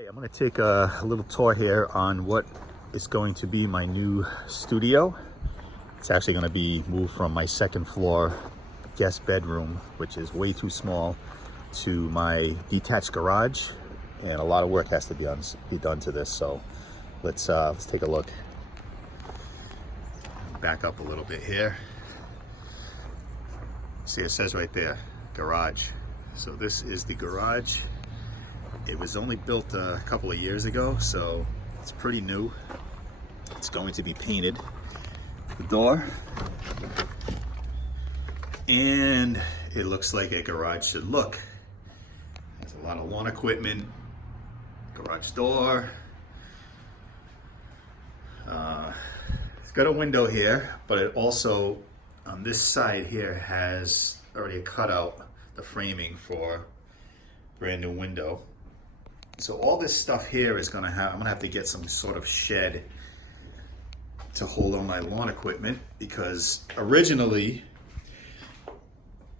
Hey, I'm going to take a little tour here on what is going to be my new studio. It's actually going to be moved from my second floor guest bedroom, which is way too small, to my detached garage, and a lot of work has to be done to this. So let's take a look. Back up a little bit here. See, it says right there, garage. So this is the garage. It was only built a couple of years ago, so it's pretty new. It's going to be painted, the door, and it looks like a garage should look. There's a lot of lawn equipment, garage door. It's got a window here, but it also, on this side here, has already a cutout, the framing for brand new window. So all this stuff here is I'm gonna have to get some sort of shed to hold all my lawn equipment, because originally,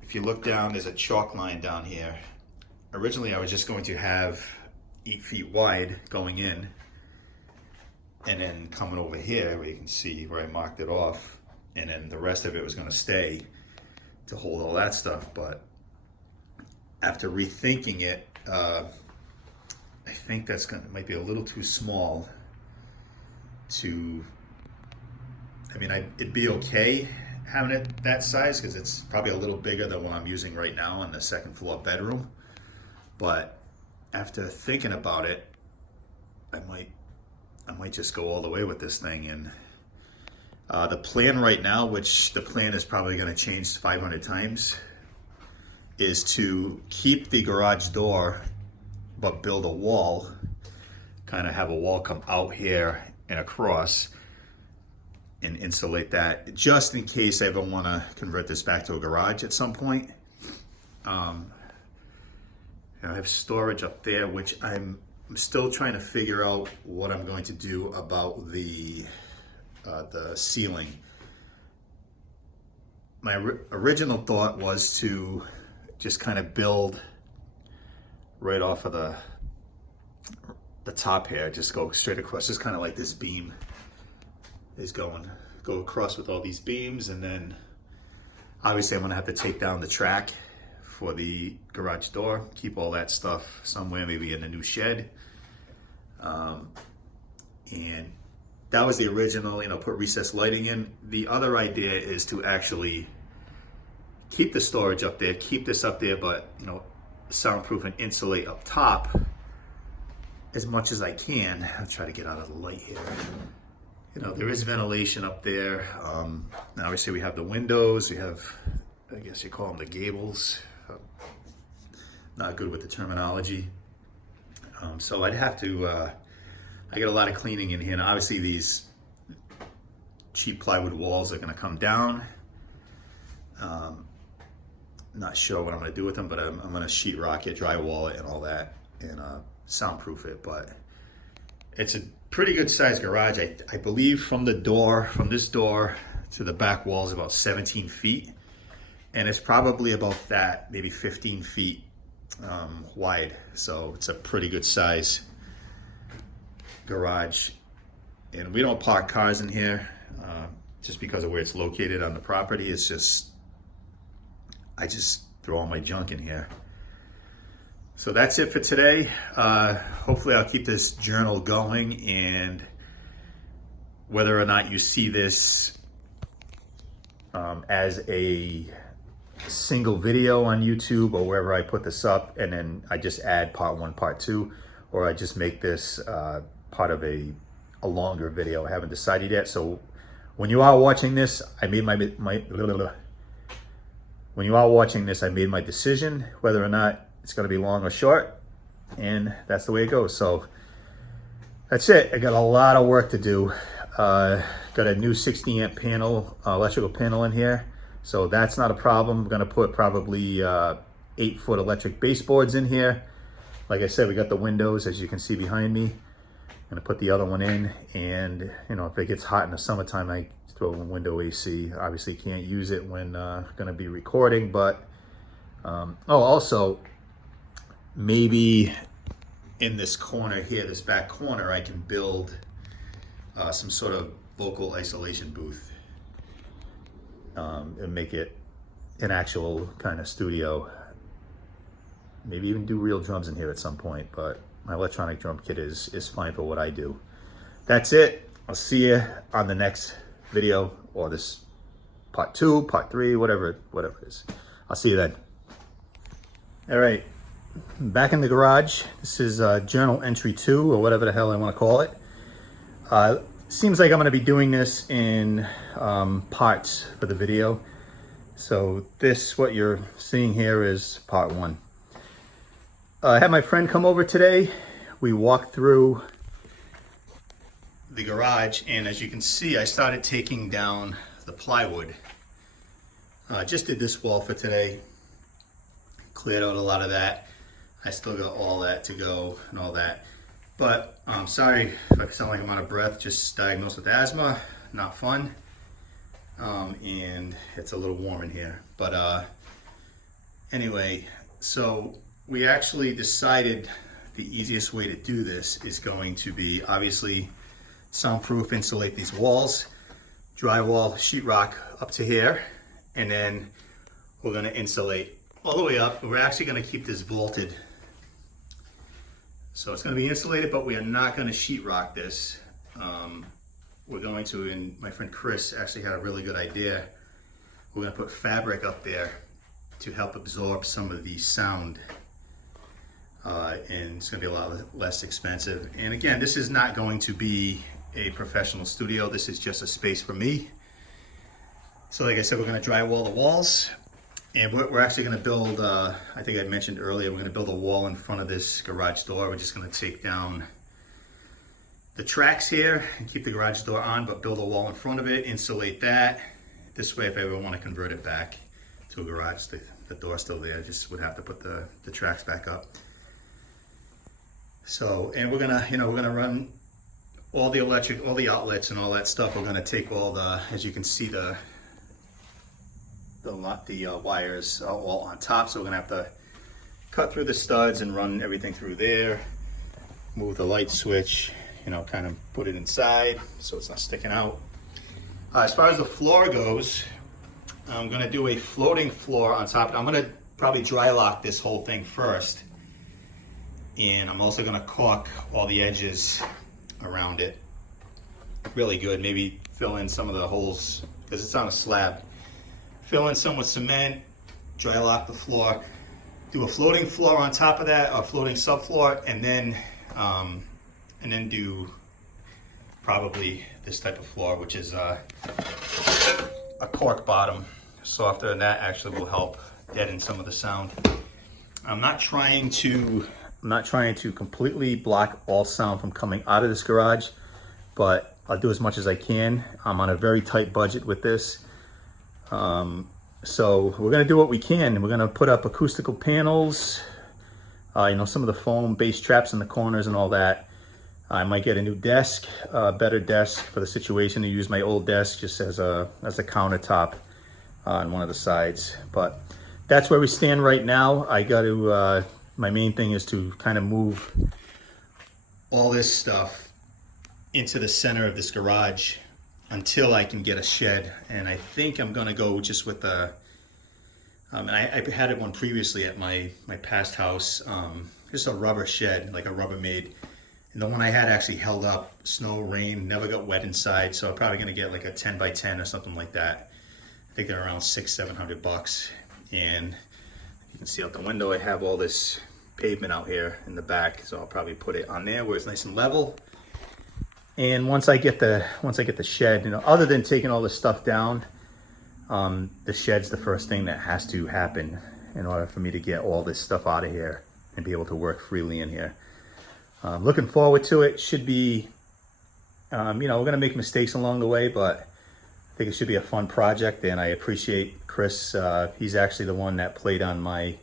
if you look down, there's a chalk line down here. Originally, I was just going to have 8 feet wide going in, and then coming over here, where you can see where I marked it off, and then the rest of it was gonna stay to hold all that stuff. But after rethinking it, I think might be a little too small to, it'd be okay having it that size, because it's probably a little bigger than what I'm using right now in the second floor bedroom. But after thinking about it, I might just go all the way with this thing. And the plan right now, which the plan is probably going to change 500 times, is to keep the garage door but build a wall, kind of have a wall come out here and across, and insulate that, just in case I ever want to convert this back to a garage at some point. I have storage up there, which I'm still trying to figure out what I'm going to do about the ceiling. My original thought was to just kind of build right off of the top here, just go straight across, just kind of like this beam is go across with all these beams. And then obviously I'm gonna have to take down the track for the garage door, keep all that stuff somewhere, maybe in a new shed. And that was the original, put recessed lighting in. The other idea is to actually keep the storage up there, keep this up there, but soundproof and insulate up top as much as I can. I'll try to get out of the light here. There is ventilation up there. Now obviously we have the windows, we have, I guess you call them the gables. Not good with the terminology. So I'd have to, I got a lot of cleaning in here. Now obviously these cheap plywood walls are gonna come down. Not sure what I'm gonna do with them, but I'm gonna sheetrock it, drywall it, and all that, and soundproof it. But it's a pretty good sized garage. I believe from this door to the back wall is about 17 feet, and it's probably about that, maybe 15 feet wide. So it's a pretty good size garage, and we don't park cars in here just because of where it's located on the property. It's just, I just throw all my junk in here. So that's it for today. Hopefully I'll keep this journal going, and whether or not you see this as a single video on YouTube or wherever I put this up, and then I just add part 1, part 2, or I just make this part of a longer video, I haven't decided yet. So when you are watching this, I made when you are watching this, I made my decision whether or not it's going to be long or short, and that's the way it goes. So that's it. I got a lot of work to do. Got a new 60 amp panel, electrical panel in here, so that's not a problem. I'm going to put probably 8-foot electric baseboards in here. Like I said, we got the windows, as you can see behind me. I'm going to put the other one in, and if it gets hot in the summertime, I throw in window AC. Obviously can't use it when going to be recording, but also maybe in this corner here, this back corner, I can build some sort of vocal isolation booth and make it an actual kind of studio. Maybe even do real drums in here at some point, but my electronic drum kit is fine for what I do. That's it. I'll see you on the next video, or this part 2, part 3, whatever it is. I'll see you then. All right, back in the garage. This is journal entry 2, or whatever the hell I want to call it. Seems like I'm going to be doing this in parts for the video. So this, what you're seeing here, is part 1. I had my friend come over today. We walked through the garage, and as you can see, I started taking down the plywood. Just did this wall for today. Cleared out a lot of that. I still got all that to go and all that. But I'm sorry if I sound like I'm out of breath. Just diagnosed with asthma. Not fun. And it's a little warm in here. But anyway, so we actually decided the easiest way to do this is going to be, obviously, soundproof, insulate these walls, drywall, sheetrock up to here, and then we're going to insulate all the way up. We're actually going to keep this vaulted. So it's going to be insulated, but we are not going to sheetrock this. We're going to, and my friend Chris actually had a really good idea. We're going to put fabric up there to help absorb some of the sound. And it's going to be a lot less expensive. And again, this is not going to be a professional studio. This is just a space for me. So like I said, we're going to drywall the walls. And we're actually going to build, I think I mentioned earlier, we're going to build a wall in front of this garage door. We're just going to take down the tracks here and keep the garage door on, but build a wall in front of it, insulate that. This way, if I ever want to convert it back to a garage, the door's still there. I just would have to put the tracks back up. So, and we're gonna, we're gonna run all the electric, all the outlets and all that stuff. We're gonna take all the, as you can see, the wires all on top. So we're gonna have to cut through the studs and run everything through there. Move the light switch, kind of put it inside so it's not sticking out. As far as the floor goes, I'm gonna do a floating floor on top. I'm gonna probably dry lock this whole thing first. And I'm also gonna caulk all the edges around it really good. Maybe fill in some of the holes, because it's on a slab. Fill in some with cement, dry lock the floor, do a floating floor on top of that, a floating subfloor, and then do probably this type of floor, which is a cork bottom. Softer, and that actually will help deaden some of the sound. I'm not trying to completely block all sound from coming out of this garage, but I'll do as much as I can. I'm on a very tight budget with this. So we're gonna do what we can. We're gonna put up acoustical panels, some of the foam base traps in the corners and all that. I might get a new desk, a better desk for the situation, to use my old desk just as a countertop on one of the sides. But that's where we stand right now. I got to, my main thing is to kind of move all this stuff into the center of this garage until I can get a shed. And I think I'm gonna go just with the, and I had one previously at my past house, just a rubber shed, like a Rubbermaid. And the one I had actually held up, snow, rain, never got wet inside. So I'm probably gonna get like a 10 by 10 or something like that. I think they're around $600-700. And you can see out the window, I have all this pavement out here in the back. So I'll probably put it on there where it's nice and level. And once I get the shed, other than taking all this stuff down, the shed's the first thing that has to happen in order for me to get all this stuff out of here and be able to work freely in here. Looking forward to it. Should be, we're gonna make mistakes along the way, but I think it should be a fun project. And I appreciate Chris. He's actually the one that played on my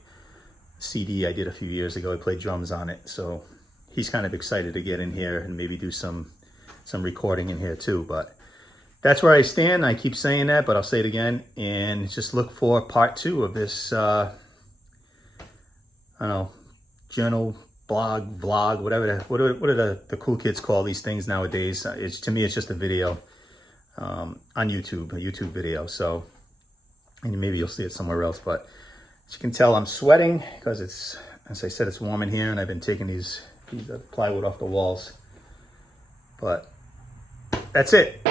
CD I did a few years ago. He played drums on it, so he's kind of excited to get in here and maybe do some recording in here too. But that's where I stand. I keep saying that, but I'll say it again. And just look for part 2 of this, journal blog, vlog, whatever. What are the cool kids call these things nowadays? To me, it's just a video on YouTube, a YouTube video. So, and maybe you'll see it somewhere else. But as you can tell, I'm sweating because it's, as I said, it's warm in here, and I've been taking these plywood off the walls. But that's it.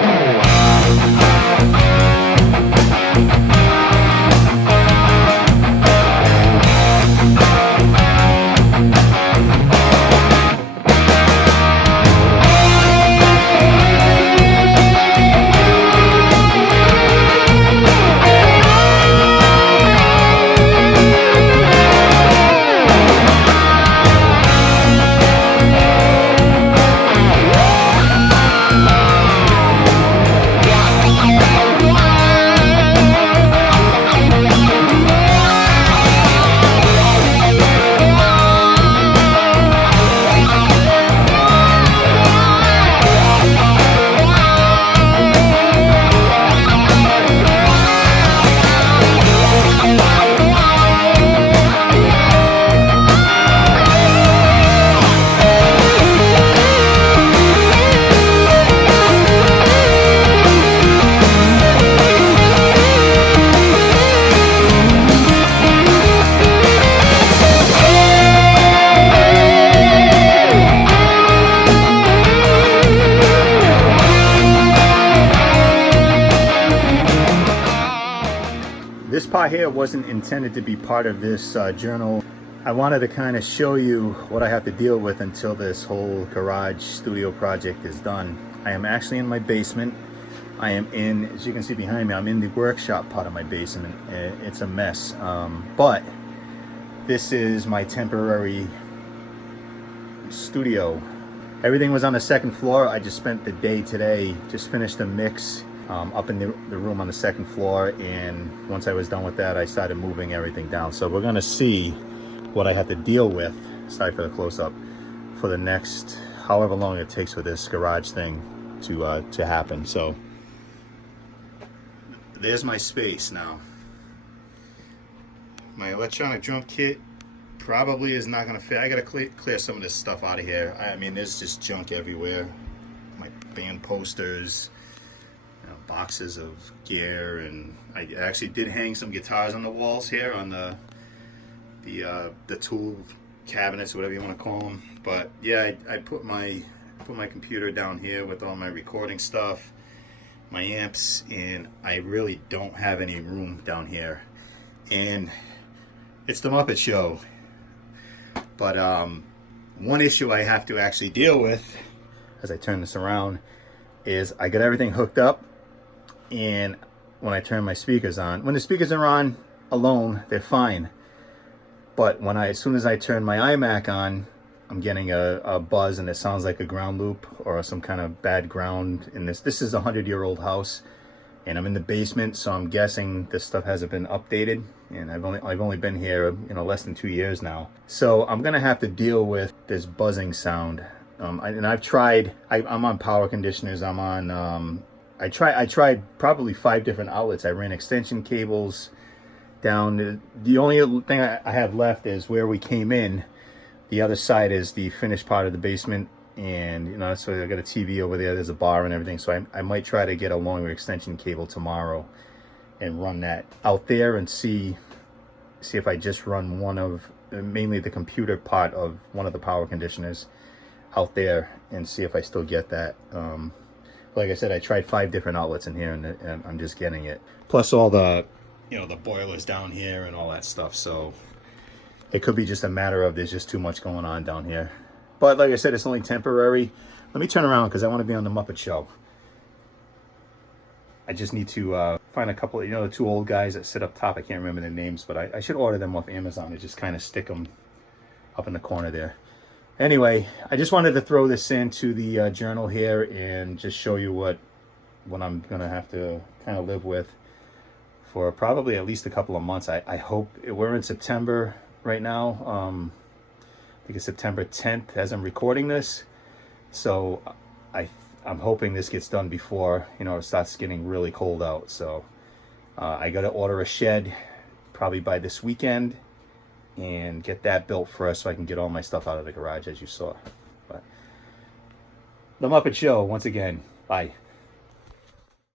This part here wasn't intended to be part of this journal. I wanted to kind of show you what I have to deal with until this whole garage studio project is done. I am actually in my basement. I am in, as you can see behind me, I'm in the workshop part of my basement. It's a mess, but this is my temporary studio. Everything was on the second floor. I just spent the day today, just finished a mix up in the room on the second floor, and once I was done with that, I started moving everything down. So we're gonna see what I have to deal with, sorry for the close-up, for the next however long it takes for this garage thing to happen. So there's my space now. My electronic drum kit probably is not gonna fit. I gotta clear some of this stuff out of here. I mean, there's just junk everywhere. My band posters, boxes of gear, and I actually did hang some guitars on the walls here on the tool cabinets, whatever you want to call them. But yeah, I put my computer down here with all my recording stuff, my amps, and I really don't have any room down here. And it's the Muppet Show. But one issue I have to actually deal with as I turn this around is I got everything hooked up. And when I turn my speakers on, when the speakers are on alone, they're fine. But when as soon as I turn my iMac on, I'm getting a buzz, and it sounds like a ground loop or some kind of bad ground in this. This is a 100-year-old house, and I'm in the basement, so I'm guessing this stuff hasn't been updated. And I've only been here, less than 2 years now. So I'm gonna have to deal with this buzzing sound. And I've tried. I'm on power conditioners. I'm on. I tried probably 5 different outlets. I ran extension cables down. The only thing I have left is where we came in. The other side is the finished part of the basement, and so I got a TV over there. There's a bar and everything. So I might try to get a longer extension cable tomorrow and run that out there and see if I just run one of, mainly the computer part of one of the power conditioners out there, and see if I still get that. Like I said, I tried 5 different outlets in here, and I'm just getting it. Plus all the, the boilers down here and all that stuff. So it could be just a matter of there's just too much going on down here. But like I said, it's only temporary. Let me turn around because I want to be on the Muppet Show. I just need to find a couple of, the 2 old guys that sit up top. I can't remember their names, but I should order them off Amazon and just kind of stick them up in the corner there. Anyway, I just wanted to throw this into the journal here and just show you what I'm going to have to kind of live with for probably at least a couple of months. I hope. We're in September right now. I think it's September 10th as I'm recording this. So I'm hoping this gets done before, it starts getting really cold out. So I got to order a shed probably by this weekend. and get that built first so I can get all my stuff out of the garage, as you saw. But the Muppet Show, once again, bye.